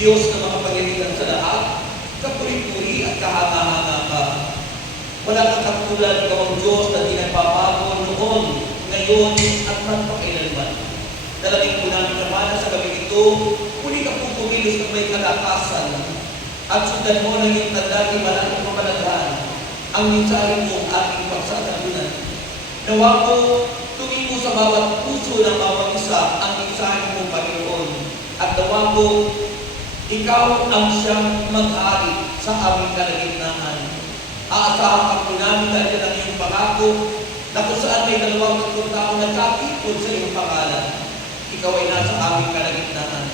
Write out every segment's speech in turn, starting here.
Diyos na makapangyarihan sa lahat, kapuri-puri at kahanga-hanga ka. Wala kang katulad ng ang Diyos na di nagbabago noon, ngayon at magpakailanman. Dalangin po namin naman sa gabi ito, muli ka po kumilos ng may kalakasan at sundan mo ng iyong tanda ni maraming pamalaghan ang mensahe mo aking pagsasatunan. Nawa po, tumingin mo sa bawat puso ng bawat isa ang mensahe mo, Panginoon. At nawa po, ikaw ang siyang mag-ari sa aming kalagitnaan. Aasahan ka po namin dahil ang iyong pangako na kung saan may 20 taong nagkakipon sa iyong pangalan. Ikaw ay nasa aming kalagitnaan.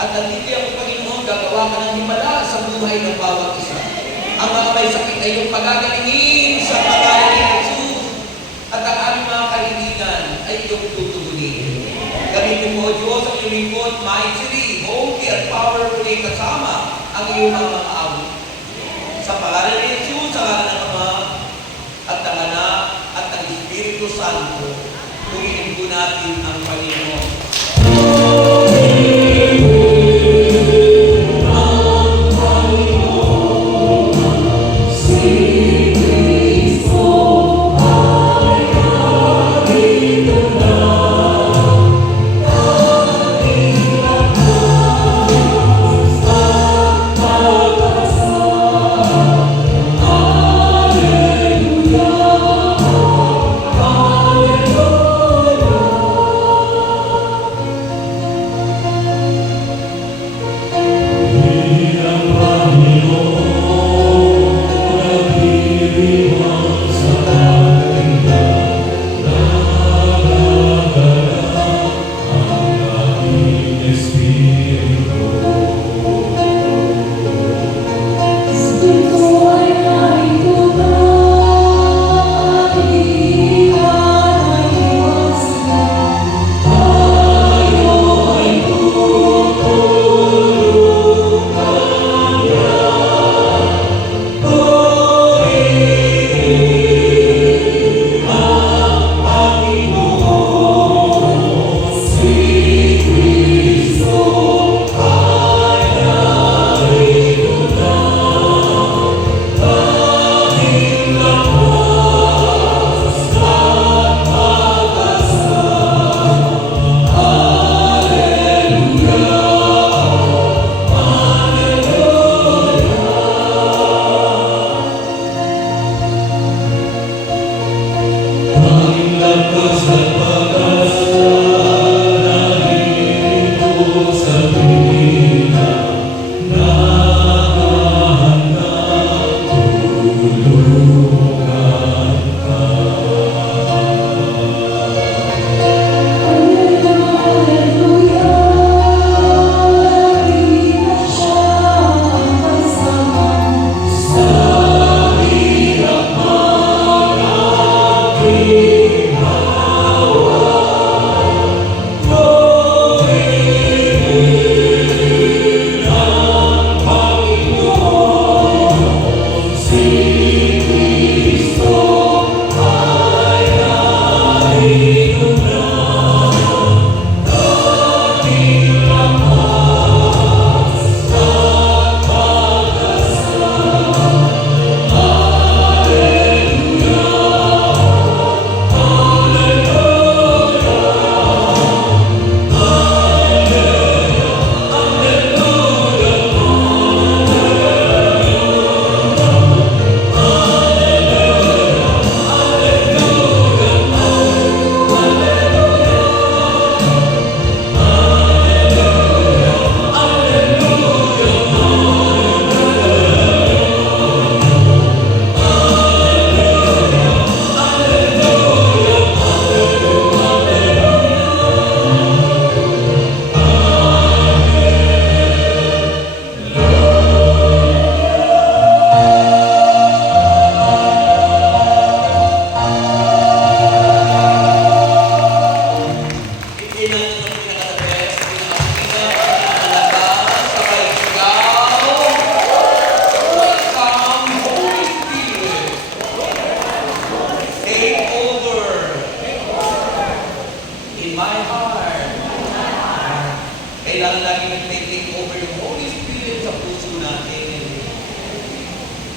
At nandito ang Panginoon, gagawa ka ng himala sa buhay ng bawat isa. Ang mga may sakit ay iyong pagagalingin sa pangalan ni Jesus. At ang aming mga kahilingan ay iyong tutugunin. Gamitin mo, Diyos, ang iyong lingkod, mightily, boldly, at powerfully kasama ang iyong mga awit. Sa pangalan ni Jesus, sa pangalan ng Ama, at ng Anak, at ng Espiritu Santo, tunginin po natin ang Panginoon. Oh,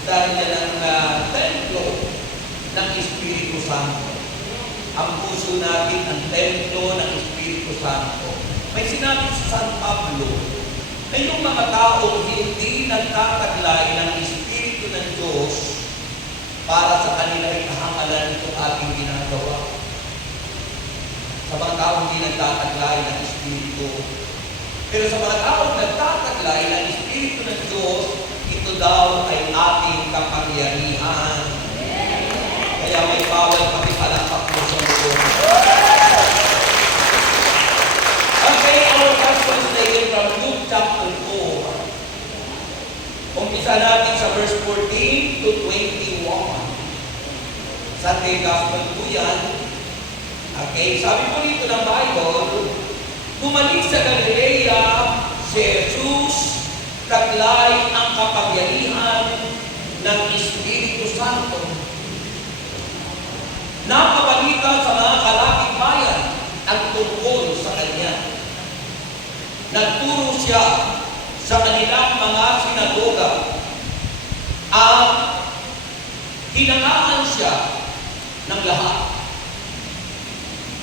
dahil yan ang templo ng Espiritu Santo. Ang puso natin ang templo ng Espiritu Santo. May sinabi sa San Pablo na yung mga tao hindi nagtataglay ng Espiritu ng Diyos para sa kanilang kahangalan itong ating ginagawa. Sa mga tao hindi nagtataglay ng Espiritu. Pero sa mga tao nagtataglay ng Espiritu ng Diyos, ito daw ay ating kapangyarihan. Kaya may bawal pakipalakpak mo sa mundo. Okay, our gospel today from Luke chapter 4. Umpisa natin sa verse 14 to 21. Sunday gospel po yan. Okay, sabi po dito ng Bible, bumalik sa Galilea si Jesus, taglay ang kapangyarihan ng Espiritu Santo. Nakabalita sa mga kalapit bayan ang tungkol sa Kanya. Nagturo siya sa kanilang mga sinagoga at hinangaan siya ng lahat.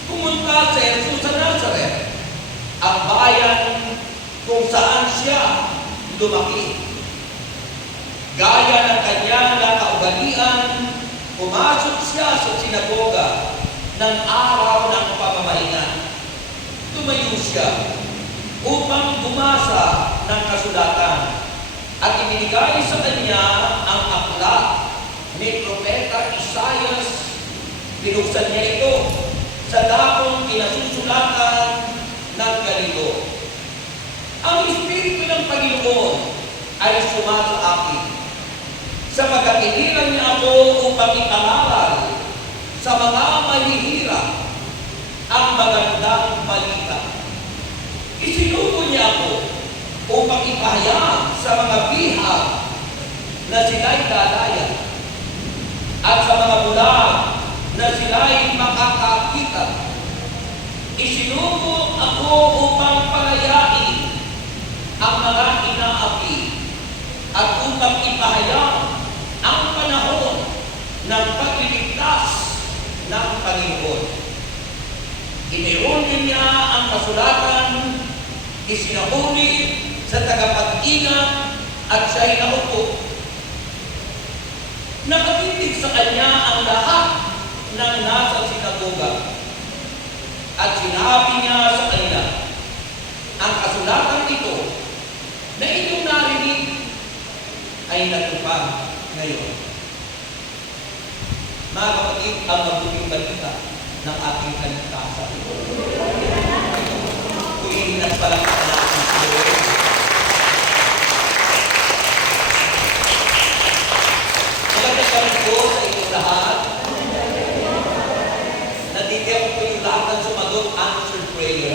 Pumunta si Jesus sa Nazareth, ang bayan kung saan siya lumaki. Gaya ng kanyang kaugalian, pumasok siya sa sinagoga ng araw ng pamamahinga. Tumayo siya upang bumasa ng kasulatan at ibinigay sa kanya ang aklat ni Propeta Isaias. Binuksan niya ito sa dakong kinasusulatan ng Galileo. Ang Espiritu ng Panginoon ay sumasa akin, sapagkat inilan niya ako upang ipangaral sa mga mahihirap ang magandang balita. Isinugo niya ako upang ipahayag sa mga bihag na sila'y lalaya at sa mga bulag na sila'y makakakita. Isinugo ako upang palayain ang mga inaapi at upang ipahayag ang panahon ng pagliligtas ng Panginoon. Iniron niya ang kasulatan, isinahuli sa tagapag-ingat at siya'y naupo. Nakatindig sa kanya ang lahat ng nasa sinagoga at sinabi niya sa kanila, ang kasulatan ito na inyong narinig ay natupad ngayon. Mga kapatid, ang mabuting balita ng ating kaligtasan. Kung inagpalakpakan natin sa Diyos, maganda kami po sa inyong lahat. Natitiyak ko yung lahat ng sumagot answered prayer.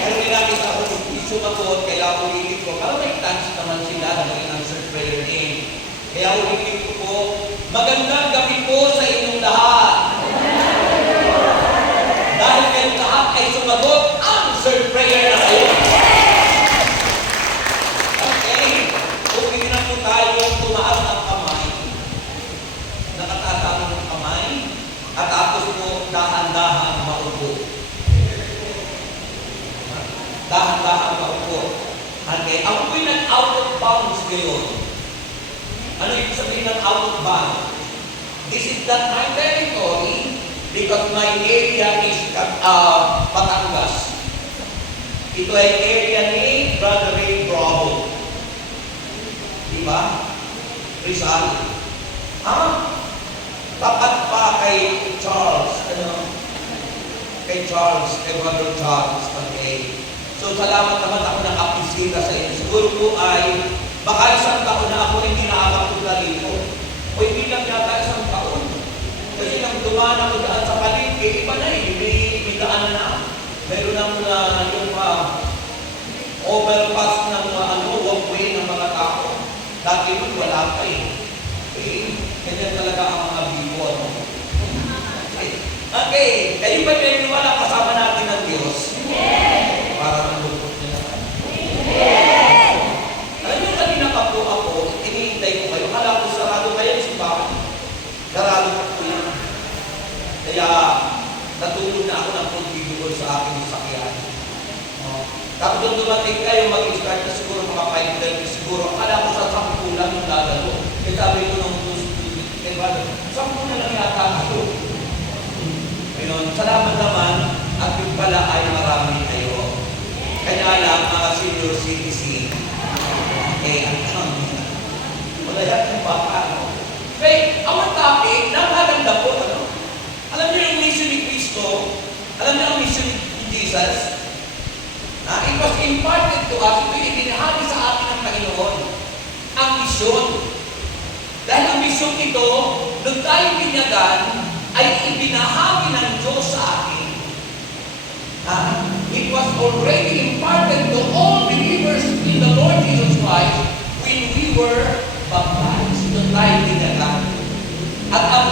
Pero may nakita ako yung sumagot, kaya ulitin ko, parang may chance naman sila na maging answered prayer din. Kaya ulitin ko po, magandang gabi po sa inyong lahat. Dahil kayong lahat ay sumagot, answered prayer na kayo. Okay? Kung hindi na po tayo tumaas ang kamay, nakatatama ng kamay, at tapos po dahan-dahan maupo. Dahan-dahan maupo. Okay? Ako po'y nag-out of bounds ngayon. Ano ibig sabihin ng out of bounds? This is not my territory because my area is Batangas. Ito ay area ni Brother Ray Bravo. Diba? Rizal. Tapat pa kay Charles. Kay Charles, kay Brother Charles. Okay. So, salamat naman ako ng apisita sa inyo. Siguro po ay baka isang taon na ako hindi nakakapula dito. O hindi lang yata isang taon. Kasi nang dumaan ako daan sa palengke, iba na eh. May daan na. Meron ng yung overpass ng walkway ng mga tao. Dati nun wala pa eh. Okay? Ganyan talaga ang mga bibo. Okay. Kayo ba wala kasama natin ng Diyos? Yeah. Para malungkot nila. Yeah. Alam niyo, kanina pa po ako, inihintay ko kayo. Kala sabi ko nung kay Father, 10 na lang yata ako. Ayun, salamat naman at yung pala ay marami kayo. Kaya lang, mga senior citizen, wala yan yung baka. Okay, our topic, napaganda po, ano? Alam niyo yung mission ni Cristo? Alam niyo ang mission ni Jesus? It was imparted to us, ito ibinahagi sa atin ng Panginoon. Ang misyon. Dahil ang misyon ito, nung tayo binyagan, ay ibinahagi ng Diyos sa atin. It was already imparted to all believers in the Lord Jesus Christ when we were baptized. Nung tayo binyagan. At ang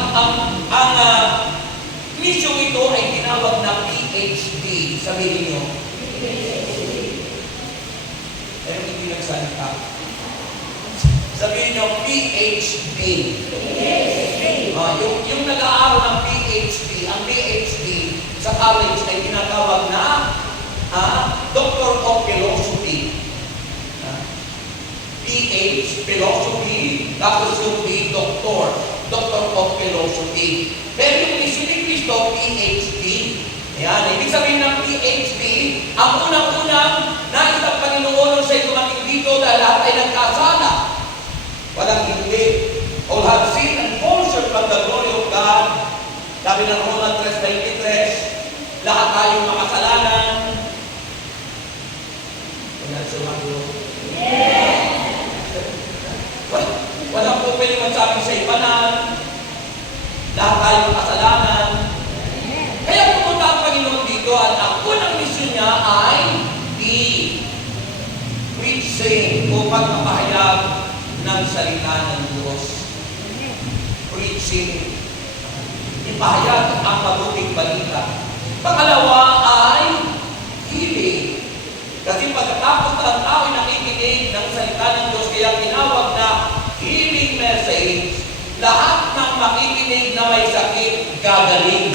mission ito ay tinawag na PhD. Sabihin niyo, pero hindi nagsalita. Sabihin niyo, PhD. Yung nag-aaral ng PhD, ang PhD sa college ay tinatawag na Doctor of Philosophy. PH, Philosophy, tapos yung B, Doctor of Philosophy. Pero yung mission ni Cristo, PhD. Ayan, ibig sabihin ng PhD, ang unang-unang nais ng Panginoon sa dumating dito dahil lahat ay nagkasala. Walang hindi. All have seen and fall short from the glory of God. Sabi ng Romans 3:23, lahat tayong makasalanan. Wala sumagot. Walang po pwede magsabi sa ibanan. Lahat tayong makasalanan. Kaya pumunta ang Panginoon dito at ang unang misyon niya ay preaching o pagpapahayag ng salita ng Diyos. Preaching. Ipahayag ang mabuting balita. Pangalawa ay healing. Kasi pagkatapos ang tao ay nakikinig ng salita ng Diyos, kaya tinawag na healing message, lahat ng makikinig na may sakit, gagaling.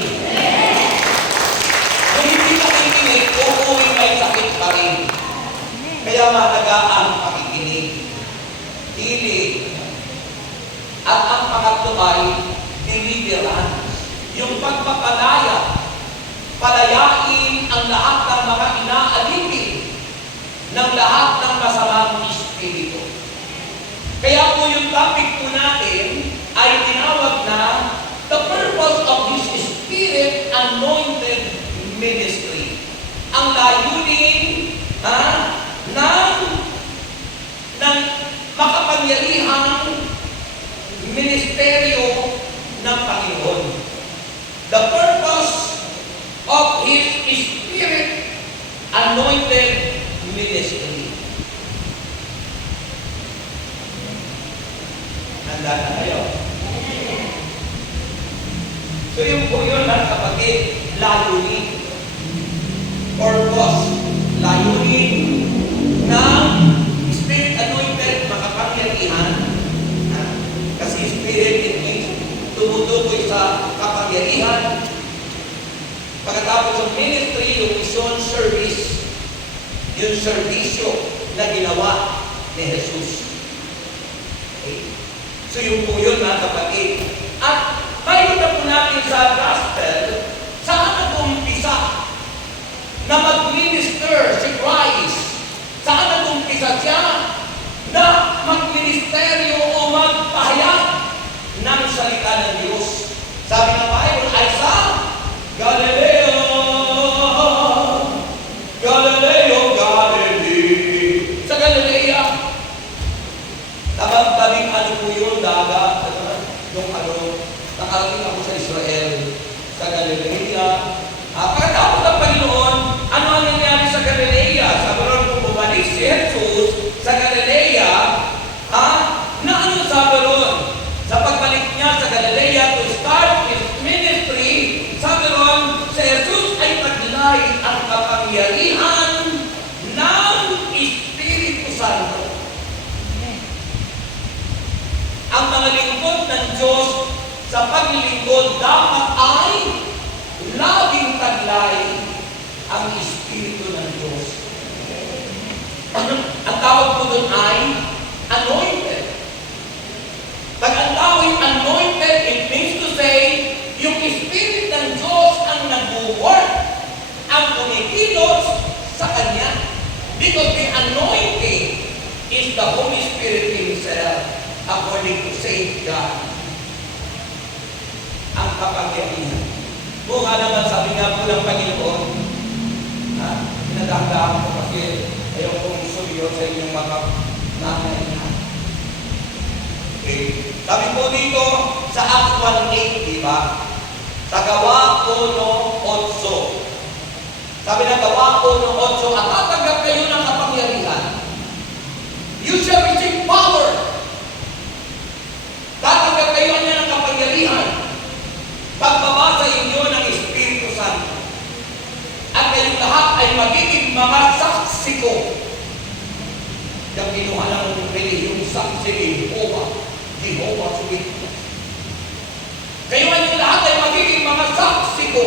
Kung hindi makikinig, uuwi may sakit pa rin. Kaya mahalaga ang pakikinig. Healing. At ang pangatlo ay deliverance. Yung pagpapalaya. Palayain ang lahat ng mga inaalipin ng lahat ng masamang espiritu. Kaya po yung topic po natin ay tinawag na the purpose of His Spirit anointed ministry. Ang layunin ng makapangyarihang ministeryo ng Panginoon. The purpose of His Spirit anointed ministry. Handa na kayo? So yung po yun, kapatid, layunin. Purpose, layunin ng Spirit anointed makapangyarihan. Kasi Spirit, it means tumutukoy sa kapangyarihan. Pagkatapos ng ministry, yung mission service, yung servisyo na ginawa ni Jesus. Okay? So yung po yun, mga kapatid. At mayroon na po natin sa gospel, saan nag-umpisa na mag-minister si Christ? Saan nag-umpisa siya na mag-ministeryo o magpahayag ng salita ng Diyos? Sabi ng Bible ay sa Galileo, Galilee. Sa Galilea. Tabing ano po yun, dagat. Yung nakarating ako sa Israel, sa Galilea. Pagkatapos ng Panginoon, ano ang nangyari sa Galilea? Sabi ron kung bumalik si Jesus sa Galilea, na ano sabi ron? Sa pagbalik niya sa Galilea to start His ministry, sabi ron, si Jesus ay taglay ang kapangyarihan ng Espiritu Santo. Ang mga lingkod ng Diyos sa paglilingkod dapat ay laging taglay ang Espiritu ng Diyos. Ang tawag po doon ay anointed. ang nag-work, ang kumikilos sa Kanya. Because the anointing is the Holy Spirit Himself, according to Saint John. Ang kapangyarihan. Kung nga naman, sabi nga po ng Panginoon, pinadahandaan ko kasi ayaw kong isuyo sa inyong mga nanay na. Okay. Sabi po dito sa Acts 1:8, di ba? Sa Gawa 1:8. Sabi na Gawa 1:8, at tatanggap kayo ng kapangyarihan. You shall receive power. Tatanggap kayo niya ng kapangyarihan. Pagbaba sa inyo ng Espiritu Santo. At kayong lahat ay magiging mga saksi ko. Yung kinuha ng relihiyong saksi ni Jehovah's Witness. Kayo kayong lahat ay magiging mga saksi ko.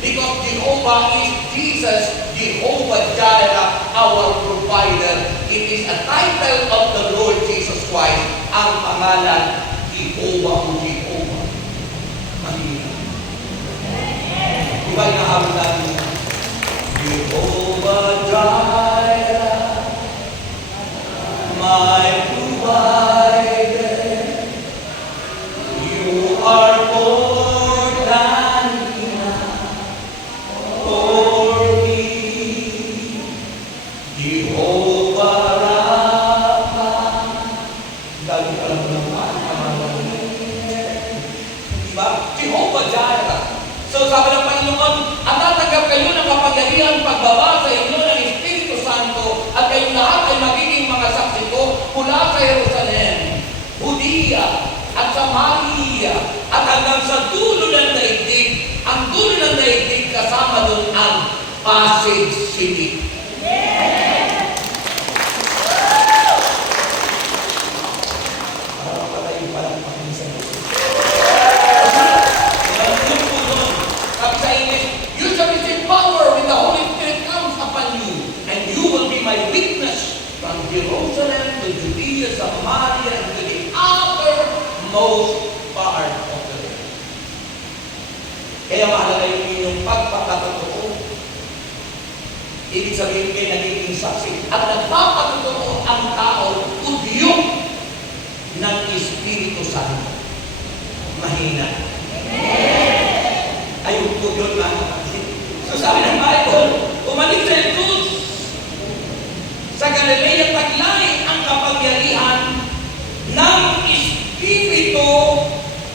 Because Jehovah is Jesus, Jehovah Jireh, our provider. It is a title of the Lord Jesus Christ. Ang pangalan, Jehovah o Jehovah. Mahina. Diba inahabol natin? Jehovah Jireh, my provider. You are more than for me, Jehovah Rapha. Dali ka lang ng diba? Jehovah Jireh. So sabi ng Panginoon, at tatanggap kayo ng kapangyarihan pagbaba sa inyo ng Espiritu Santo, at kayong lahat ay magiging mga saksi ko mula sa Jerusalem, Judea, at Samaria, at hanggang sa dulo ng daigdig. Ang dulo ng daigdig kasama doon ang Pasig City. Parang pala yung palang pakinisang ito. Sabi sa English, you shall receive power when the Holy Spirit comes upon you, and you will be my witness from Jerusalem to Judea, Samaria, and to the uttermost part of the earth. Kaya mahalaga yung inyong pagpapatotoo. Ibig sabihin kayo nagiging saksi. At nagpapatotoo ang tao, udyok ng Espiritu Santo. Mahina. Ayun po yun mga kapatid. So sabi ng Bible, umalik sa Jesus. Sa Galilea taglay ang kapangyarihan ng Espiritu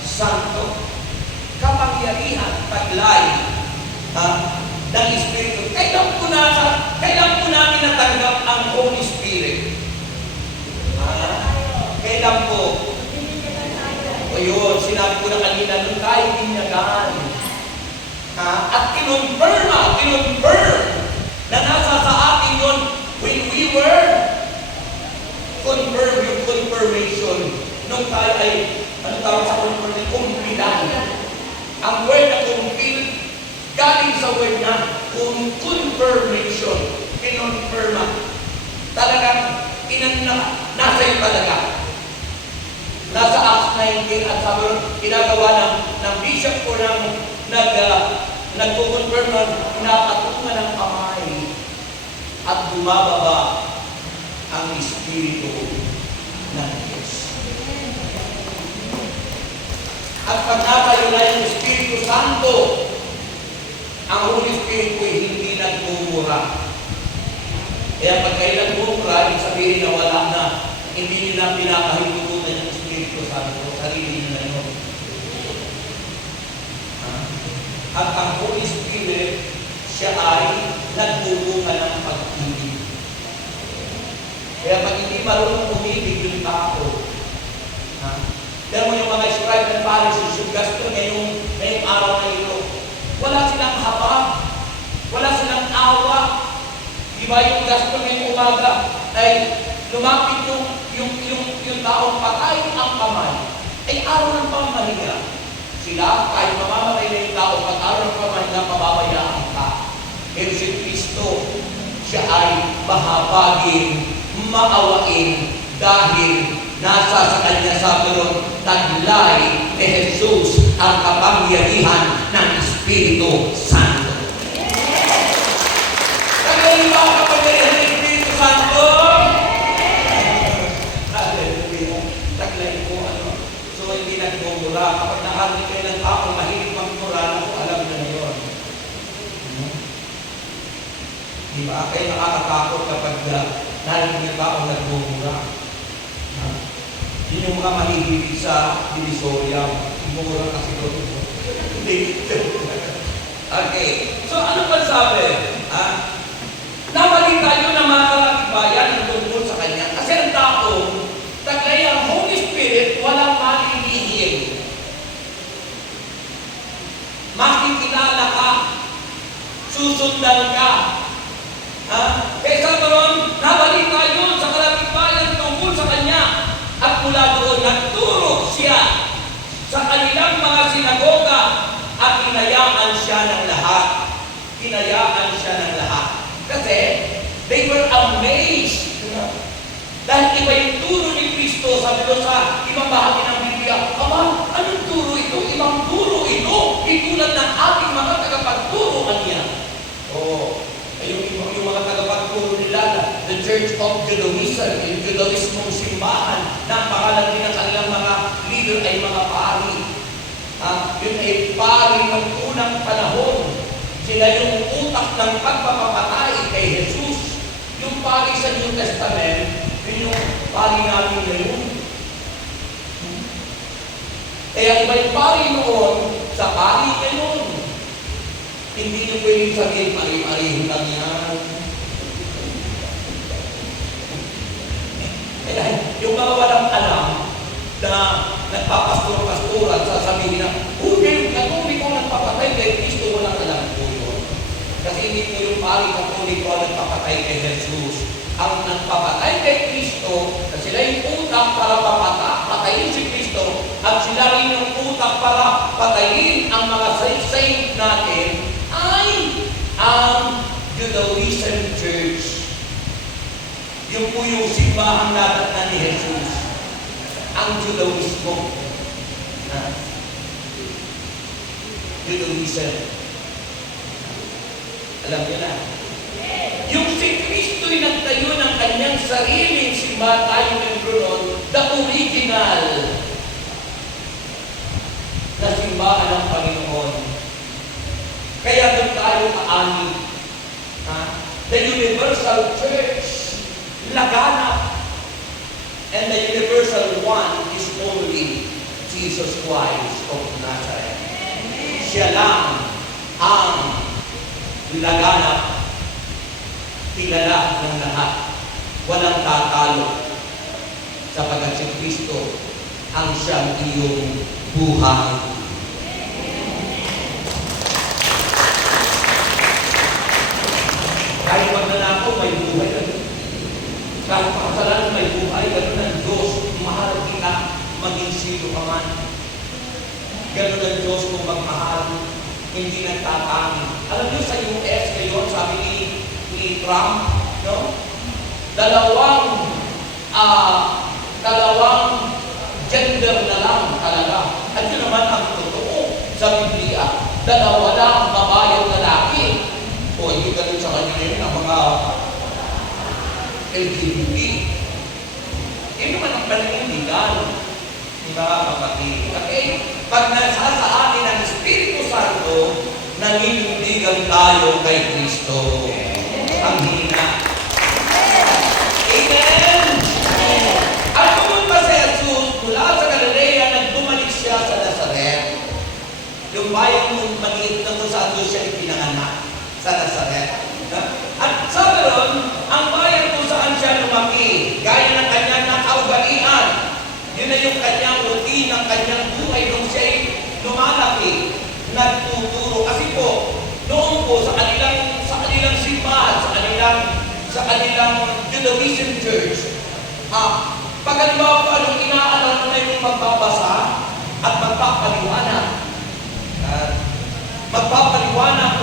Santo. Kapangyarihan, taglay ng Espiritu. Kailan po namin natanggap ang Holy Spirit? Kailan po? O yun, sinabi ko na kanina, nung tayo binyagan. At kinonfirm na nasa sa atin yun when we were confirmed yung confirmation. Nung tayo ay, ano tawag sa confirmation? Kumpilan. Ang word na kumpil, galing sa word na confirmation. Kinonfirma. Talagang, nasa yung talaga. Nasa Acts 19 at sabi ginagawa ng bishop ko nagko-confirm na pinapatungan ng kamay at bumababa ang Espiritu ng Diyos. At pag natayo na yung Espiritu Santo, ang Holy Spirit ko hindi nagmumura. Kaya pag kayo nagmumura, ibig sabihin na wala na, hindi nila pinakahintutunan yung Espiritu Santo, sarili nila yun. At ang Holy Spirit, siya ay nagbubunga ng pag-ibig. Kaya pag hindi marunong umibig yung tao, kaya mo yung mga scribe and Pharisees, yung gasto ngayong araw na ito, wala silang habang, wala silang awa. Di ba yung gasto ngayong umaga ay lumapit yung taong patay ang kamay, ay araw ng pamahiga. Sila, kahit mamamatay na yung tao, pag araw ng pamahiga, mababayaan ka. Pero si Kristo, siya ay mahabagin, maawain, dahil nasa sa kanya sa taglay ni Jesus ang kapangyarihan ng Espiritu. Espiritu Santo. Kaya ba ang kapangyarihan ng Espiritu Santo? Hallelujah. Taglay po, So, hindi nagmumura. Kapag nahalik kayo ng tao, mahilig magmura, alam na yun. Di ba? Kayo nakakatakot kapag narinig ng tao nagmumura. Yun yung mga mahihilig sa Divisoria. Mura kasi doon. Okay. So, ano ba sabi? Nabalik tayo ng mga kalatibayan ng tungkol sa Kanya. Kasi ang tao, taglay ang Holy Spirit, walang malilihim. Makikilala ka, susundan ka. Kaya sa doon, nabalik tayo sa kalatibayan tungkol sa Kanya. At mula doon, nagturo siya sa kanilang mga sinagoga at hinayaan siya ng lahat. Hinayaan siya ng lahat. Kasi, they were amazed. Dahil iba yung turo ni Kristo, sabi ko sa ibang bahagi ng Biblia, Ama, anong turo ito? Ibang turo ito. Itulad ng ating mga tagapagturo kanya. Yung mga tagapagturo nila, the Church of Judaism, yung Judaismong simbahan, na ang pangalan din ng kanilang mga leader ay mga pari. Yun ay pari ng unang panahon. Sila yung utak ng pagpapapatay kay Jesus. Yung pari sa New Testament, yun yung pari namin ngayon. Kaya iba yung pari noon sa pari ngayon. Hindi nyo pwedeng sabihin, mali-malihin lang yan. Kaya yung mga walang alam na nagpapastor-pastoran, sasabihin na, katoliko ang nagpapatay kay Kristo, walang alam po yun. Kasi hindi po yung pari katoliko ang nagpapatay kay Jesus. Ang nagpapatay kay Kristo, na sila yung utak para patayin si Kristo, at sila rin yung utak para patayin ang mga saint natin, ay ang Judaism Church. Yung po yung simbahang natatnan ni Jesus. Ang Judaismo. Judaism. Alam niyo na. Yung si Kristo'y nagtayo ng kanyang sariling simbahan, tayo membro nun, the original na simbahan ng Panginoon. Kaya doon tayo kaani. The universal church, laganap. And the universal one is only Jesus Christ of Nazareth. Siya lang ang laganap, kilala ng lahat. Walang tatalo sapagkat si Kristo ang siyang iyong buhay. Kahit magnanakaw, may buhay ka doon. Kahit makasalanan, may buhay ka doon ng Diyos. Mahal kita, maging sino ka man. Ganun ang Diyos kung magmahal, hindi nagtatangin. Alam niyo sa US ngayon, sabi ni Trump, no? Dalawang gender na lang talaga. At yun naman ang totoo sa Biblia. Dalawa lang, babae at lalaki. O, hindi ganun sa kanya yun ang mga LGBT. Yun naman ang paninindigan ni mga kapatid. Okay? Pag nasa sa atin ang Espiritu Santo, naninindigan tayo kay Kristo. Ang hina. Amen? At pumunta si Jesus mula sa Galilea, nagdumalik siya sa Nazaret. Yung bayan ng maliit na kung saan doon siya ipinanganak sa Nazaret. At sa ganon, ang bayan kung saan siya lumaki, gaya ng kanyang nakaugalian, yun na yung kanyang routine, ang kanyang buhay nung siya'y lumalaki, nagtuturo. Kasi po, noon po sa kanilang simbahan, sa kanilang Judaism Church, pag halimbawa po anong inaalam na yung magbabasa at magpapaliwanag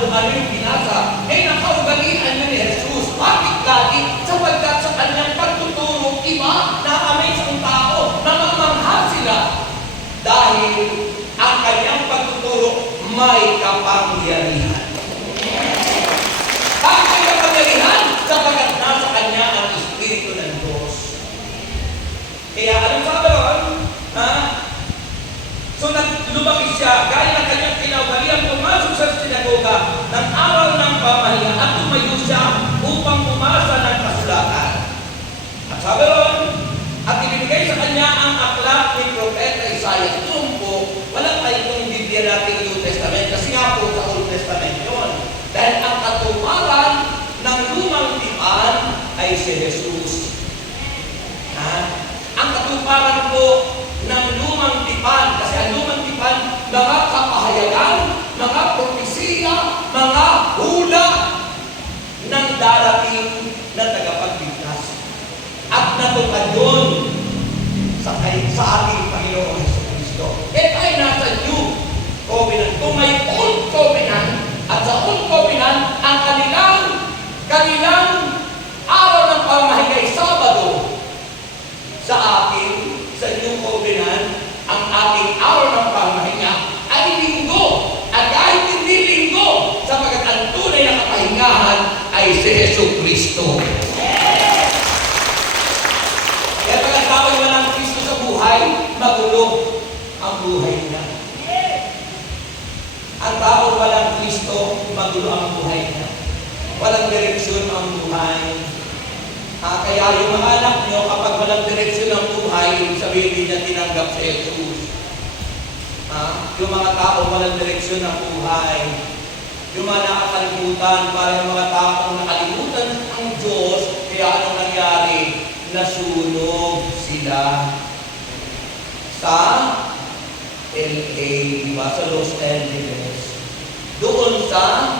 kung ano yung binasa, nakaugalian niya ni Jesus. Bakit lagi? Sapagkat sa kanyang pagtuturo, iba, na-amaze ang tao, namamangha sila. Dahil ang kanyang pagtuturo, may kapangyarihan. Bakit may kapangyarihan? Sapagkat nasa kanya ang Espiritu ng Diyos. Kaya anong sabi ron? So lumaki siya, gaya ng kanyang kinawalian, pumasok sa sinagoga ng araw ng pamahiya at tumayo siya upang pumasa ng kasulatan. At sabi ron, at ibinigay sa kanya ang aklat ni Propeta Isaiah. Doon po, walang tayo itong Biblia natin New Testament kasi nga po sa Old Testament yun. Dahil ang katuparan ng lumang tipan ay si Jesus. Ang katuparan po ng lumang tipan, kasi ang lumang tipan, mga kapahayagan, mga propesiya, mga hula ng darating na tagapagligtas. At natupad yun sa ating Panginoon Jesucristo. Tayo nasa New Covenant. Kung may Old Covenant, at sa Old Covenant, ang kanilang araw ng pamahigay Sabado. Sa atin, sa New Covenant, ang ating araw ng pamahiga ay linggo. At kahit hindi linggo, sapagkat ang tunay na kapahingahan ay si Jesucristo. Kaya pagkatapos walang Kristo sa buhay, magulo ang buhay niya. Ang tao walang Kristo, magulo ang buhay niya. Walang direksyon ang buhay. Kaya yung mga anak nyo, kapag walang direksyon ang buhay, sabihin din niya tinanggap si Jesus. Yung mga tao walang direksyon ang buhay. Yung mga nakakalimutan, para yung mga taong nakalimutan ang Diyos, kaya anong nangyari? Nasunog sila sa LA, diba? Sa Los Angeles. Doon sa,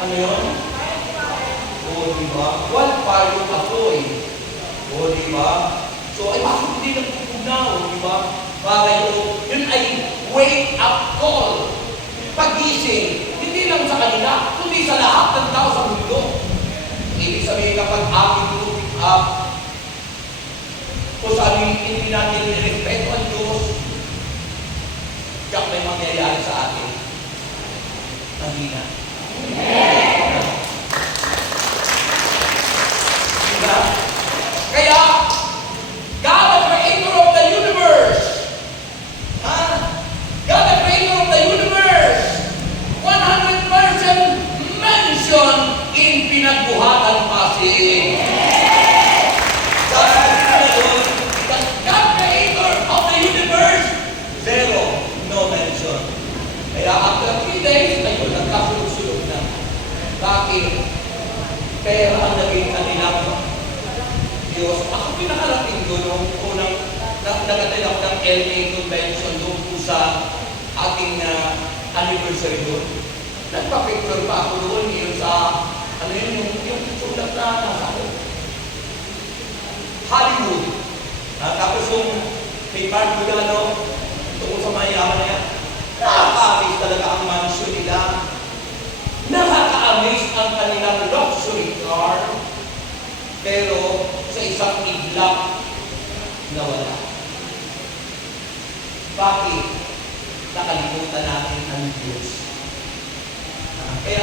ano yun? Diba? Wildfire yung apoy. Diba? So, ay bakit hindi nagpupugnaw? Diba? Para yun ay wake up call. Pagising. Hindi lang sa kanila, kundi sa lahat ng tao sa mundo. Ibig sabihin kapag aking look up, kung sabi hindi natin nirespeto ang Diyos, kaya may mangyayari sa atin. Mahina. Kaya, God the Creator of the universe, God the Creator of the universe, 100% mention in pinagbuhatan Pasig. God Creator of the universe, zero, no mention. Kaya after 3 days, ayun, nagkasulog-sulog na. Bakit? Pera ang naging kanilang Diyos. Ako pinakarating doon nung unang nag-attend ako ng LA Convention doon po sa ating anniversary doon. Nagpa-picture pa ako doon yun sa, ano yun, yung sulat na nasa Hollywood. Tapos yung kay Mark Budano, tungkol sa mayaman na yan, nakaka-amaze talaga ang mansion nila. Nakaka-amaze ang kanilang luxury car. Pero sa isang iglap, nawala. Bakit? Nakalimutan natin ang Diyos. Kaya,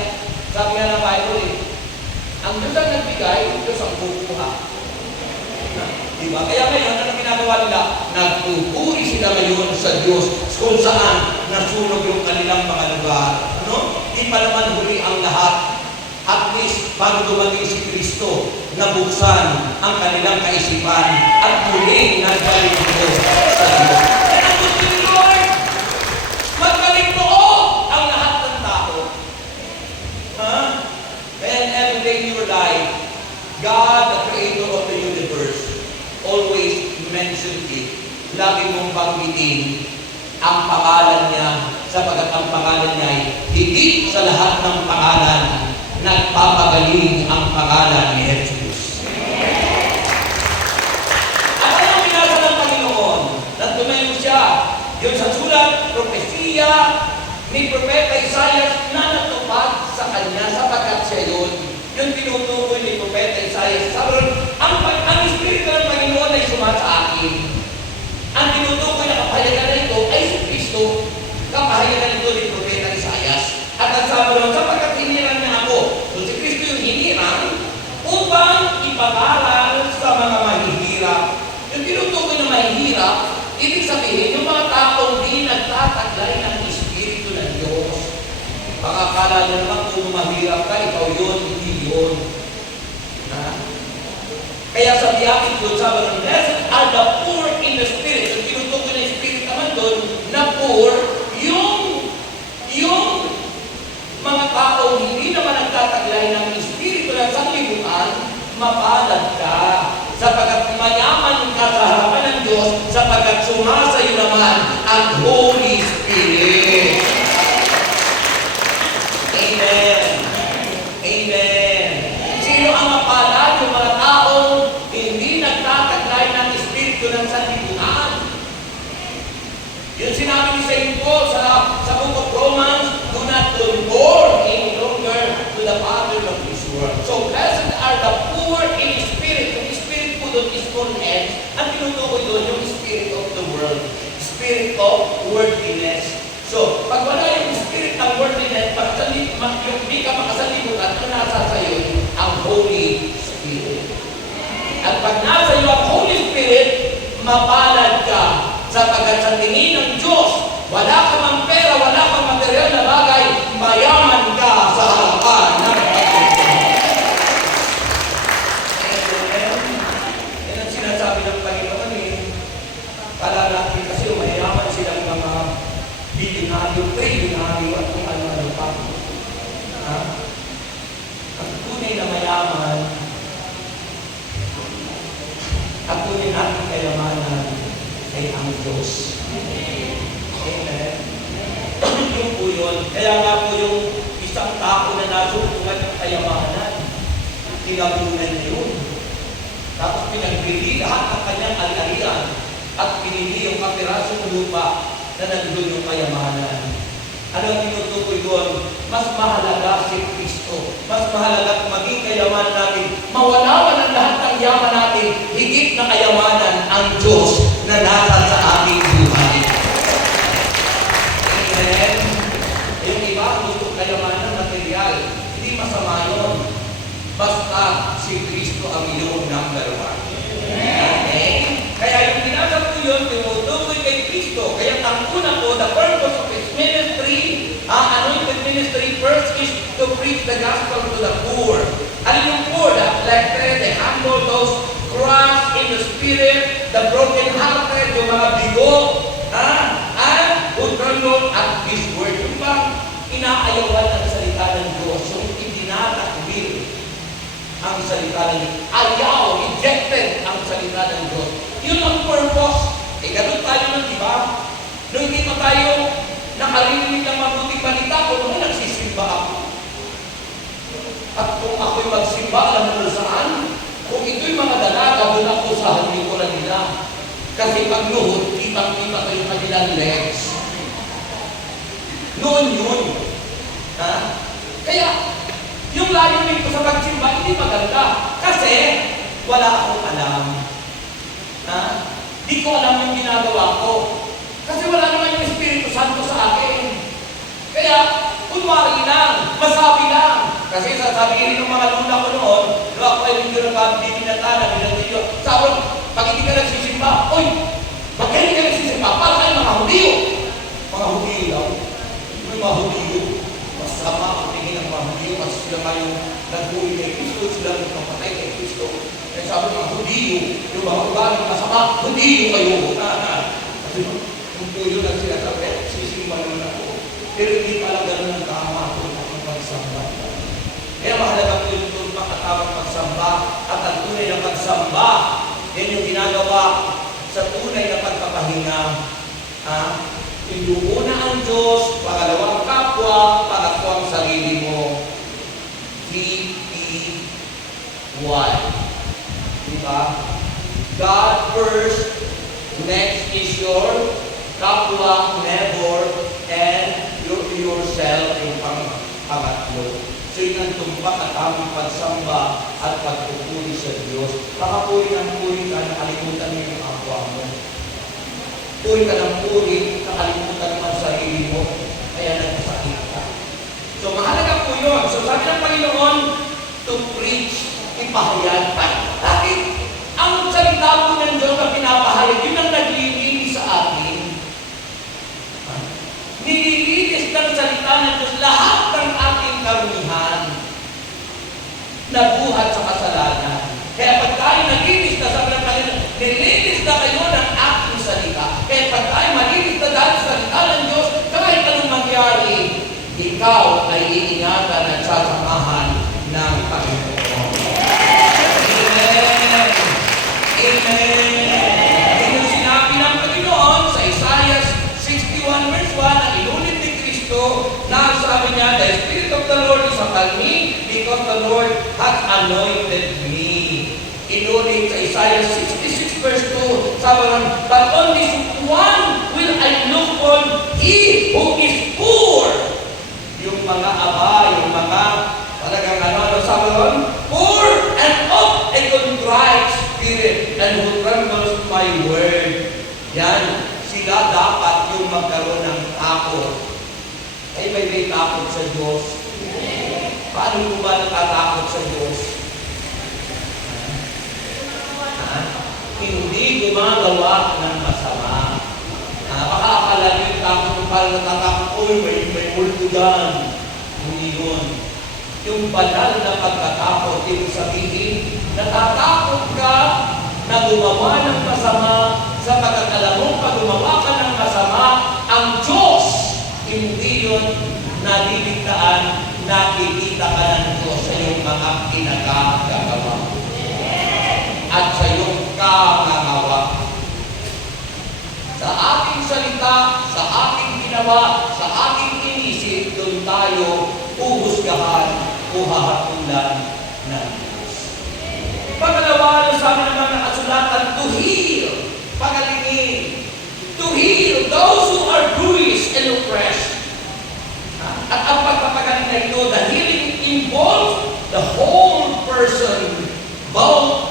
sabi nga ng Bible ang Diyos ang nagbigay, Diyos ang kukuha. Diba? Kaya ngayon, ano ginagawa nila? Nagpupuri sila ngayon sa Diyos kung saan nasunog yung kanilang mga lugar. Di pa naman huli ang lahat. At least, bago dumating si Kristo, nabuksan ang kanilang kaisipan at muling nagbalik ito sa Diyos. Kaya ang gusto ni Lord, magbalik noon ang lahat ng tao. And every day in your life, God, the Creator of the universe, always mention it. Lagi mong banggitin ang pangalan niya, sapagkat ang pangalan niya ay higit sa lahat ng pangalan. Nagpapagaling ang pangalan ni Jesus. At anong binasa ng Panginoon? Nagtumayo siya. Yun sa sulat, propesiya ni Propeta Isaiah na natupad sa kanya sapagkat siya yun. Yung tinutukoy ni Propeta Isaiah. Sabi ang Espiritu ng Panginoon ay sumasa akin. Ang tinutukoy na kapayagan na ito ay si Kristo mahirap, ibig sabihin, yung mga taong di nagtataglay ng Espiritu ng Diyos. Makakala nyo naman kung mahirap ka, ikaw yun, hindi yun. Ha? Kaya sa biyakit doon, sabi ng blessed are the poor in the Spirit. So, tinutukoy na Spirit naman doon, na poor, yung mga taong hindi naman nagtataglay ng Espiritu ng sanlibutan, mapalad ka. Sapagkat mayaman ka sa harapan ng Diyos, sapagkat sumasayo naman ang Holy Spirit. Amen. Amen. Sino ang mapalad? Yung mga taong hindi nagtataglay ng Espiritu ng sanlibutan. Yung sinabi ni St. Paul sa book of Romans, do not conform any longer to the pattern of this world. So, blessed are the poor in spirit. Yung spirit po doon is fullness. Ang tinutukoy doon yung spirit of the world. Spirit of worldliness. So, pag wala yung spirit ng worldliness, yung hindi ka makasalimutan, ang nasa sa'yo, ang Holy Spirit. At pag nasa iyo ang Holy Spirit, mapalad ka. Sapagkat sa tingin ng Diyos, wala ka mang pera, wala kang material na bagay, mayaman ka sa harapan ng Panginoon. Yan ang sinasabi ng Panginoon eh. Kala natin kasi mayaman silang mga bilinaryo, trilionaryo at kung ano-ano pa. Ha? Ang tunay na mayaman, ang tunay natin kayamanan ay ang Diyos. Amen. Yung po yun. Kaya nga po yung isang tao na nasubukan ng kayamanan, tinabunan yun. Tapos pinagbili lahat ng kanyang ari-arian at pinili yung kapirasong lupa na nandun yung kayamanan. Ano ang tinutukoy doon? Mas mahalaga si Kristo. Mas mahalaga kung maging kayamanan natin. Mawala ang lahat ng yaman natin. Higit na kayamanan ang Diyos na nasa sa ating buhay. Amen. Yung iba, gusto kayamanan material. Hindi masama yun. Basta si Kristo ang iyong number one. Amen. Kaya yung ginagawa ko yun, tinutukoy kay Kristo. Kaya ang una ko, the purpose of His ministry, anointed ministry, first is to preach the gospel to the poor. Ano yung poor? The afflicted, the humble, those crushed in the spirit, the broken-hearted, yung mga bigo, and who tremble at His word. Yung bang inaayawan ang salita ng Diyos, yung itinatakbil ang salita ng Diyos. Ayaw, rejected ang salita ng Diyos. Yun ang purpose. Ganun tayo ng iba. Nung hindi pa tayo nakarinig ng mabuting balita ko, noon nagsisimba ako. At kung ako'y magsimba, alam mo saan? Kung ito'y mga dalaga, doon ako sa halikuran nila. Kasi pag nuhod, kitang-kita ko yung kanilang legs. Noon yun. Ha? Kaya, yung layunin ko sa pagsimba, hindi maganda. Kasi, wala akong alam. Ha? Di ko alam yung ginagawa ko. Kasi wala naman yung Espiritu Santo sa akin. Kaya, kunwari lang, masabi lang. Kasi sasabihin ng mga luna ko noon, no, ako ay hindi nagpapili na tana, binatidyo. Sabi, pag hindi ka nagsisimba, oy, pag hindi ka nagsisimba, para kayo mga Hudiyo. Mga Hudiyo lang. Yung mga Hudiyo, masama ang tingin ng mga Hudiyo kasi sila ngayong nagbuhay kay Kristo, sila nagpapatay kay Kristo. Kaya sabi mga Hudiyo, yung mga ugaling masama, Hudiyo kayo. Kasi kung po yun ang sinasabi, sisimba naman ako. Pero hindi pala ganun ang tama kung akong pagsamba. Kaya mahalaga po yung itong makatawag pagsamba at ang tunay na pagsamba. Yan yung ginagawa sa tunay na pagpapahinga. Yung una ang Diyos, pangalawang kapwa, pangatlong sarili mo. 3P1. Diba? God first, next is your kapwa, neighbor, and yourself yung pangatlo. So yun ang tumpak at aming pagsamba at pagpupuri sa Diyos. Makapuri ng puri ka, nakalimutan mo yung kapwa mo. Puri ka ng puri, nakalimutan mo ang sarili mo, kaya nagpasakit ka. So mahalaga po yun. So sabi ng Panginoon, to preach, ipahayag. Bakit? Ang salita po ng Diyos na pinapahayag, yun ang naglilinis maliligtas kayo ng aking salita. Kaya pag tayo maliligtas dahil sa salita ng Diyos, kahit anong mangyari, ikaw ay iingatan at sasamahan ng Panginoon. Amen! Amen! Yung sinabi ng Panginoon sa Isaiah 61 verse 1 na inulit ni Kristo na sabi niya, the Spirit of the Lord is upon me because the Lord has anointed me. Inulit sa Isaiah 66 verse 2, sabi ron, but only one will I look on, he who is poor. Yung mga aba, yung mga talagang ano, sabi ron, poor and of a contrite spirit and who trembles my word. Yan, sila dapat yung magkaroon ng takot. Ay, may takot sa Diyos. Paano mo ba natatakot sa Diyos? Hindi gumagawa ng masama. Baka akala niyo yung takot kung parang natatakot, may multo dyan. Hindi yun. Yung banal na pagkatakot, ibig sabihin, natatakot ka na gumawa ng masama sa pagkakala mo, pag gumawa ka ng masama, ang Diyos, hindi yun naliligtaan, nakikita ka ng Diyos sa iyong mga pinagagawa at sa iyong kangagawa. Sa ating salita, sa ating ginawa, sa ating inisip, doon tayo uhusgahan o hahatulan ng Diyos. Pangalawa, sabi naman ng kasulatan, to heal, pagalingin, to heal those who are bruised and oppressed. At ang pagpapagaling na ito, the healing involves the whole person, both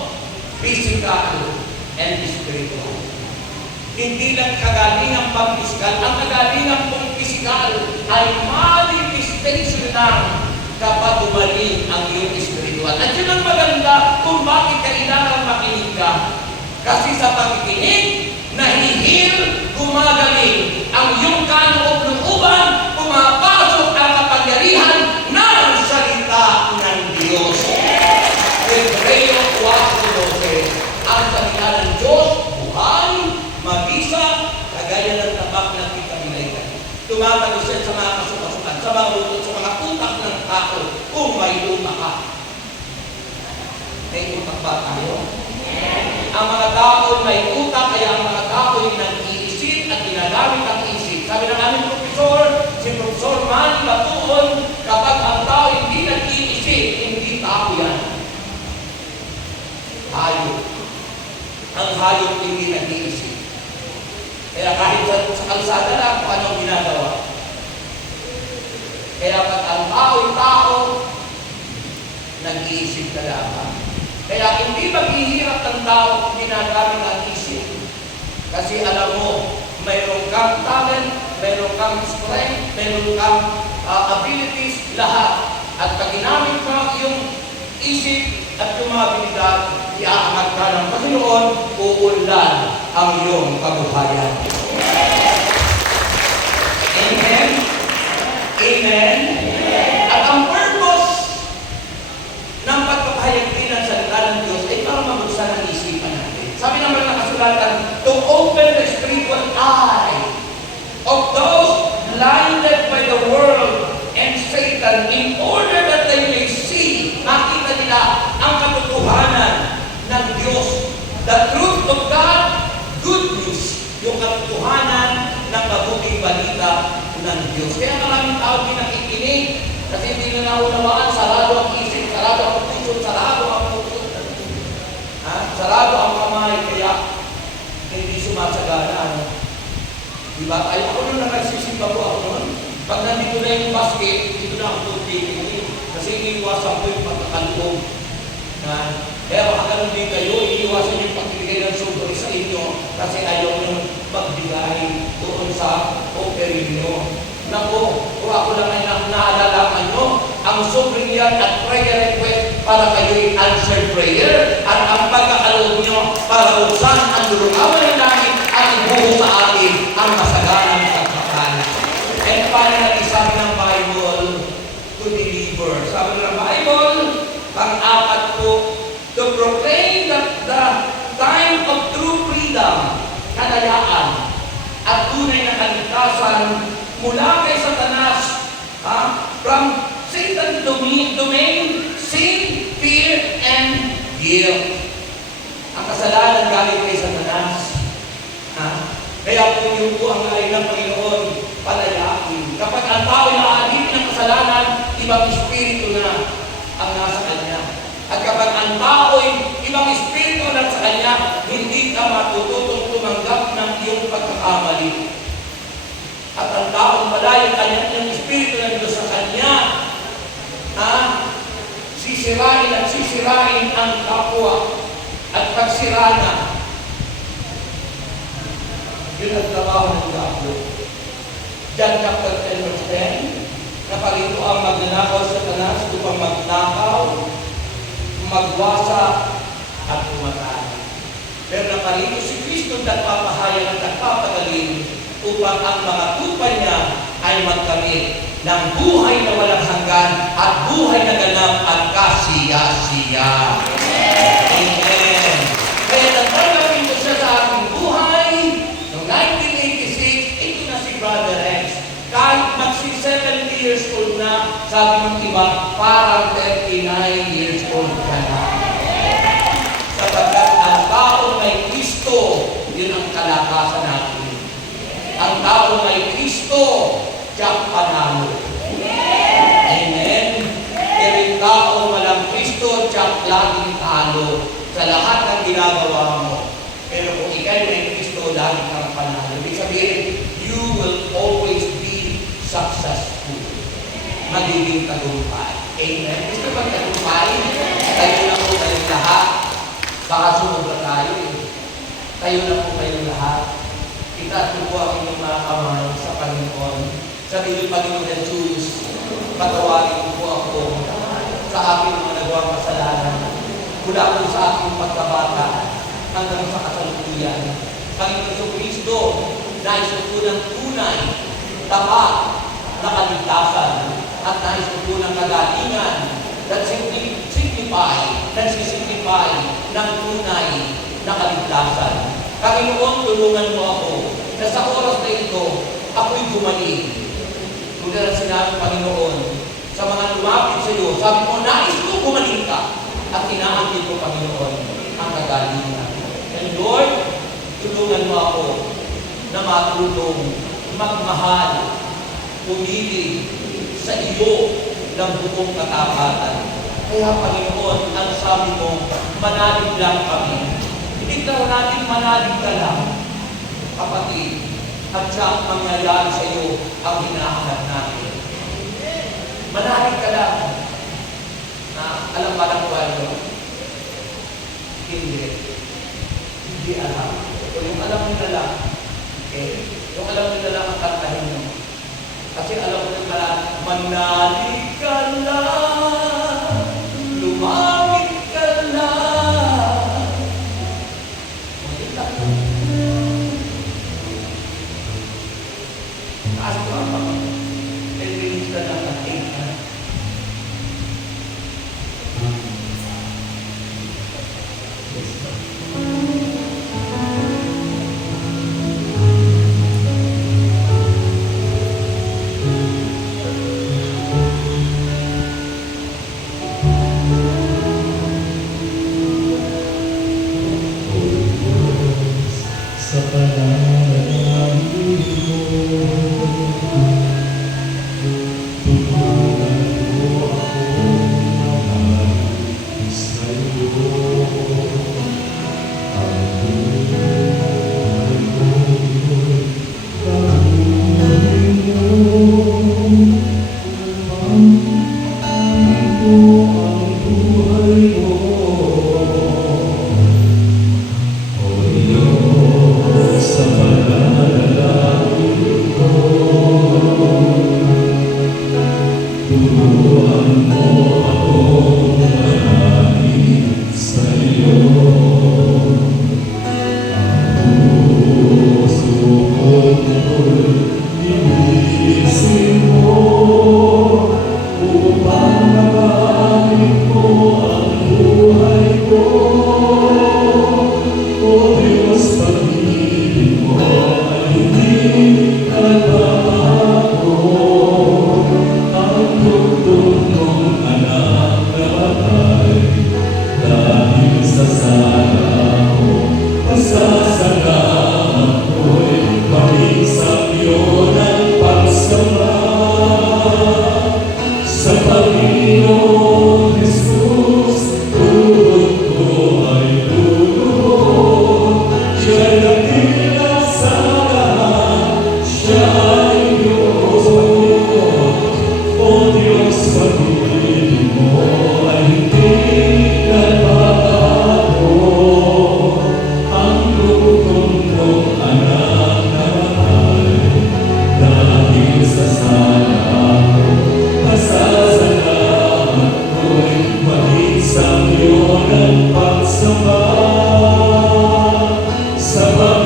physical and spiritual. Hindi lang kagalingang pang-pisikal. Ang kagalingang pang-pisikal ay manifestation lang kapag gumaling ang iyong spiritual. At yun ang maganda kung bakit kailangan makinig ka. Kasi sa pakikinig, nahihil, gumagaling ang iyong kaloob-looban, pumapasok ang kapangyarihan ng salita ng Diyos. Hebreo 4:12, ang salita ng Diyos, buhay, mabisa, kagaya ng tabak ng ikamilaitan. Tumatalusin sa mga kasukasukan, sa mga utot, sa mga utak ng tao, kung may utak ka. May utak ba tayo? Ang mga tao may utak, kaya ang mga tao ay nag-iisip at ginagamit ang isip. Sabi ng aming profesor, si Profesor Manny Batuon, kapag ang tao hindi nag-iisip, hindi tao yan. Hayop. Ang hayop hindi nag-iisip. Kaya kahit sa kalsada lang kung anong ginagawa. Kaya pag ang tao, nag-iisip ka lamang. Kaya hindi maghihirap ng tao kung ginagamit ang isip. Kasi alam mo, mayroon kang talent, mayroon kang strength, mayroon kang abilities, lahat. At pag ginamit mo ang iyong isip at yung mga abilidad, iaangat ka ng Panginoon, uunlad ang iyong kabuhayan. Amen? Amen? At ang purpose ng pagpapahayag din ng salita ng Diyos ay para mabuksan ang isipan natin. Sabi naman ng kasulatan, to open the spiritual eye of those blinded by the world and Satan in order that they may see, makita nila ang katotohanan ng Diyos. The truth of God, good news, yung katotohanan ng mabuting balita ng Diyos. Kaya maraming tao din nakikinig kasi hindi na naunawaan, sarado ang isip, sarado ang puso, sarado ang puso. Sarado ang kamay, kaya hindi sumasagana. Diba? Ay, ako nung nagsisimba ko ako nun. Pag nandito na yung basket, dito na ako titigil. Kasi iniiwasan ko yung pagkakaloob. Kaya baka ganun din kayo, iniiwasan yung pagbigay ng sobre sa inyo kasi ayaw nyo magbigay doon sa offering nyo. Naku, kung ako lang ay naalalaman nyo, ang sobre yan at prayer request para kayo'y answered prayer at ang pagkakaloob nyo para buksan ang lulukawan ng langit at ibuho sa atin ang masaganang pagkakala. And finally, sabi ng Bible, to deliver. Sabi ng Bible, pang-apat po, to proclaim the time of true freedom kalayaan at tunay na kaligtasan mula kay Satanas, from Satan's domain, sin, fear, and guilt. Ang kasalanan galing kay Satanas. Kaya po yun po ang nalay ng Panginoon, palayain. Kapag ang tao naaalipin ng kasalanan, ibang espiritu na ang nasa kanya. At kapag ang tao'y ibang espiritu na sa kanya, hindi ka matututong tumanggap ng iyong pagkakamali. At ang taong malayang kanyang espiritu na Diyos sa kanya, sisirain at sisirain ang kapwa. At pagsira na, yun ang trabaho ng diablo. John chapter 10 verse 10, na pag ito ang magnanakaw sa Satanas upang magnakaw, magwasa, at pumatay. Pero naparito si Kristo nagpapahayag at nagpapagaling upang ang mga tupa niya ay magkamit ng buhay na walang hanggan at buhay na ganap at kasiya-siya. Amen. Kaya nagpapagin ko siya sa aking buhay. Noong 1986, ito na si Brother Rex. Kahit magsi-70 years old na, sabi ng iba, parang 39 years old ka na. Sapagkat ang taong may Kristo, yun ang kalakasan natin. Ang taong may Kristo, siya panalo. Amen. Pero yung taong walang Kristo, siya laging talo sa lahat ng ginagawa mo. Pero kung ikay may Kristo, lagi kang panalo. Ibig sabihin, you will always be successful. Magiging tagumpay. Amen. Gusto magtagumpay? Tayo na po kayong lahat. Baka sumubra tayo eh. Tayo na po kayong lahat. Itaas po ang inyong mga kamay sa Panginoon. Sabi niyo, Panginoon Jesus, patawarin po ako sa aking mga nagawang kasalanan. Mula po sa aking pagkabata hanggang sa kasalukuyan. Panginoon Kristo, nais ko po ng tunay, tapat na kaligtasan at nais ko po ng kagalingan that nagsisimplify ng tunay na kaligtasan. Panginoon, tulungan mo ako na sa oras na ito, ako'y gumaling. Kung sinabi, Panginoon, sa mga lumapit sa iyo, sabi mo, nais ko gumaling ka. At inaangkin ko, Panginoon, ang kagalingan. And Lord, tulungan mo ako na matulong, magmahal, pumili sa iyo ng buong katapatan. Kaya, Panginoon, ang sabi mo, manalig lang kami. Hindi daw natin manalig ka lang, kapatid, at siya ang mangyayari sa iyo ang hinahanap natin. Manalig ka lang. Alam ba ng kwento? Hindi alam. O yung alam nila lang, yung alam nila lang ang kantahin mo. Kasi alam mo nila, manalig ka lang, lumapit ka lang. Makita ko. Taas ko ang pangalaman. Release ka lang ang tingnan.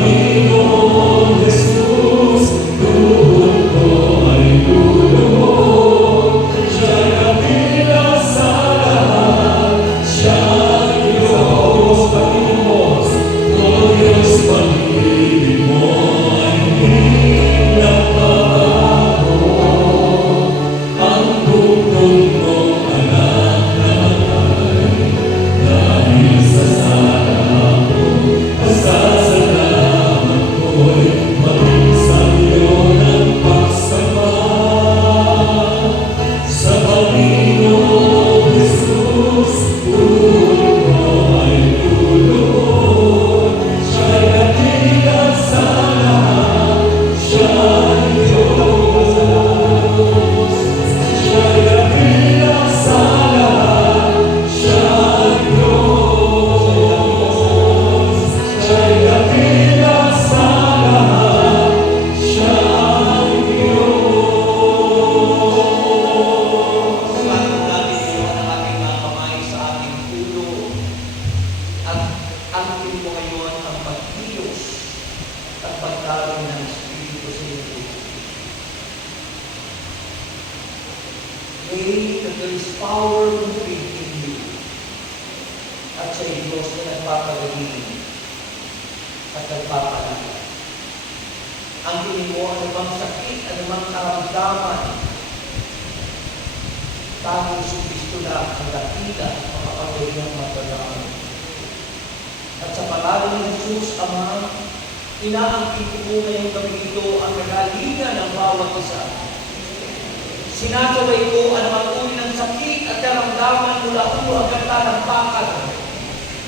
Panginoong Jesus, tuhod ko ay luluhod. Siya'y kabilang sa lahat, siya ang Diyos, Panginoos. O Diyos, pag-ibig mo ay hindi nagbabago. Ang bukod mong anak na matay, dahil sa sala mo, pasasalamat ko'y maging sa iyo ng pagsama. Sa Panginoong Jesus, tuhod ko ay luluhod. Siya'y kabilang sa lahat, siya'y Diyos. Siya'y kabilang sa lahat, siya'y Diyos. Siya'y kabilang sa lahat, siya'y Diyos. Sumagot natin ngayon ang ating mga kamay sa ating ulo at angkin mo ngayon ang pagkilos at pagdaloy ng Espiritu sa iyo. May that there is power moving in you at sa Diyos na nagpapagaling at nagpapalaya. Angkin mo anumang sakit, anumang karamdaman, tanging si Kristo lang ang dakila at makapangyarihang magdalangin. At sa pangalan ni Jesus, Ama, inaangkin ko po ngayong gabi ito ang kagalingan ng bawat isa. Sinasaway ko anumang uri ng sakit at karamdaman mula ulo hanggang talampakan.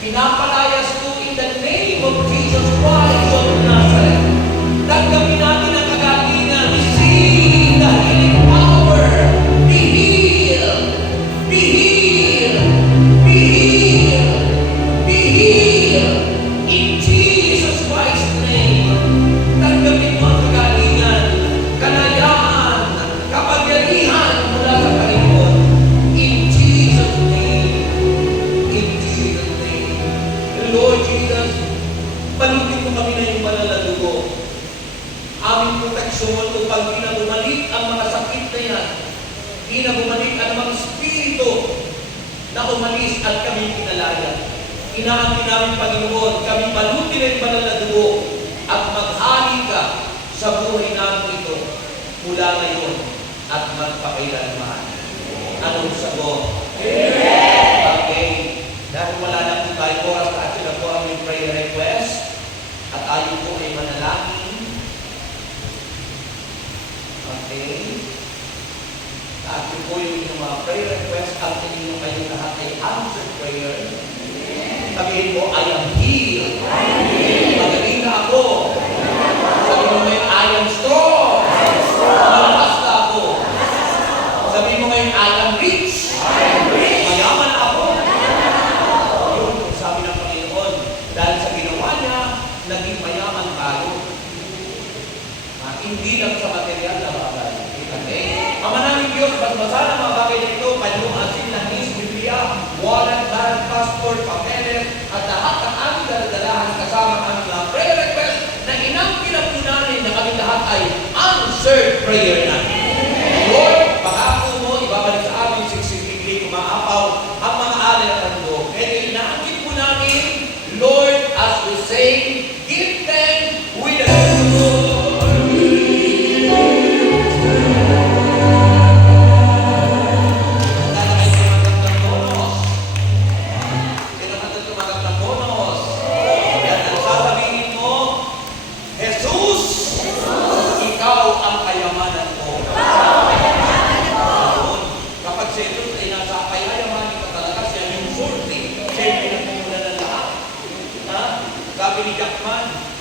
Pinapalayas ko in the name of Jesus Christ of Nazareth. Tanggapin natin ang kagalingan. Receive the healing power. Be healed. Be healed. Be healed. Be healed. In Jesus Christ's name. Tanggapin mo ang kagalingan, kalayaan, kapangyarihan mula sa Panginoon. In Jesus' name. In Jesus' name. Lord Jesus, palutin mo kami na yung banal na dugo. Aming proteksyon upang di na bumalik ang mga sakit na yan. Di na bumalik ang mga spirito na umalis at kami pinalaya. Inaangkin namin, Panginoon, kami palutin ang banal na dugo at maghari ka sa buhay namin ito mula ngayon at magpakailanman. Anong sagot? Amen! Okay. Dahil wala na po tayo oras na atin na po ang may prayer request at ayon po ay manalangin. Okay. Atin po yung inyong mga prayer request at inyong kayong lahat ay answered prayer. Sabihin mo, I am healed. Magaling na ako. Sabihin mo ngayon, I am strong. Malakas na ako. Sabihin mo ngayon, I am rich. Mayaman ako. Yun, sabi ng Panginoon, dahil sa ginawa niya, naging mayaman tayo. Hindi lang sa material na bagay. Okay? Ama namin Diyos, magbasa ng mga bagay na ito, kanyang asin ng His Biblia, wallet, bag, passport, papeles, at lahat ng aming daladalahan kasama ang mga prayer request na inangkin ang namin na kami lahat ay answered prayer namin. Lord, pangako mo, ibabalik sa amin sigsigligli, kumaapaw ang mga alay at tando. Kaya inaangkin po namin, Lord, as we say, give thanks with a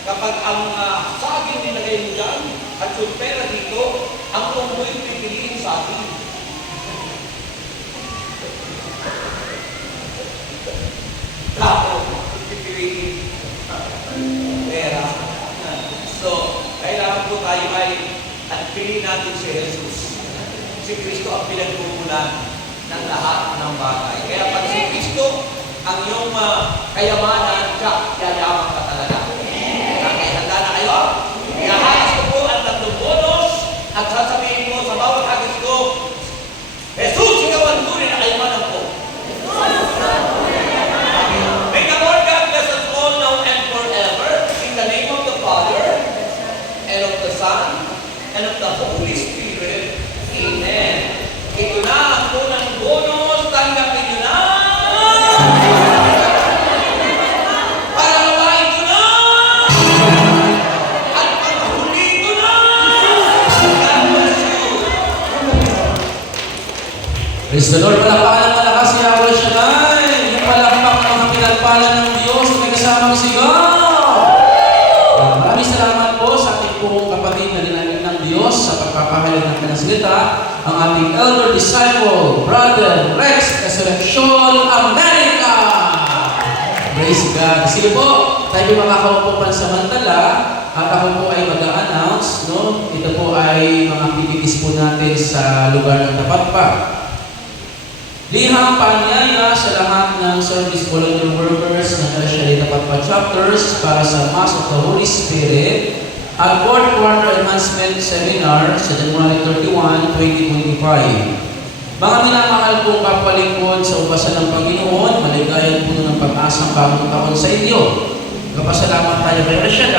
kapag ang saging nilagay mo dyan at yung pera dito, ang unggoy pipiliin saging. Tao, pipiliin pera. So, kailangan po tayo ay at piliin natin si Jesus. Si Kristo ang pinagmumulan ng lahat ng bagay. Kaya pag si Kristo ang iyong kayamanan, yayaman ka talaga. Handa and of the Holy Spirit. Amen. Ito na ang unang bonus. Tanggapin nyo na! Pangalawa, ito na! At panghuli, ito na! God bless you. Praise the Lord. Palakpakan ng malakas si Yahweh Shaddai. Yung palakpak ng mga pinagpala ng Diyos na may kasamang sigaw. Maraming salamat po sa ating pong kapatid na ginamit ng Diyos sa pagpapahayag ng kanyang salita, ang ating elder disciple, Brother Rex Resurrection America. Praise God. Sige po, tayo makakaupo pansamantala at ako po ay mag-a-announce, no? Ito po ay mga pinigis po natin sa lugar ng tapat pa. Liham paanyaya sa lahat ng service volunteer workers ng Tertiary Tapat Pa chapters para sa Mass of the Holy Spirit at 4th Quarter Enhancement Seminar sa January 31, 2025. Mga minamahal kong kapalingkod sa upasan ng Panginoon, maligayang puno ng pag-asang bagong taon sa inyo. Kapasalamat tayo kay Rashida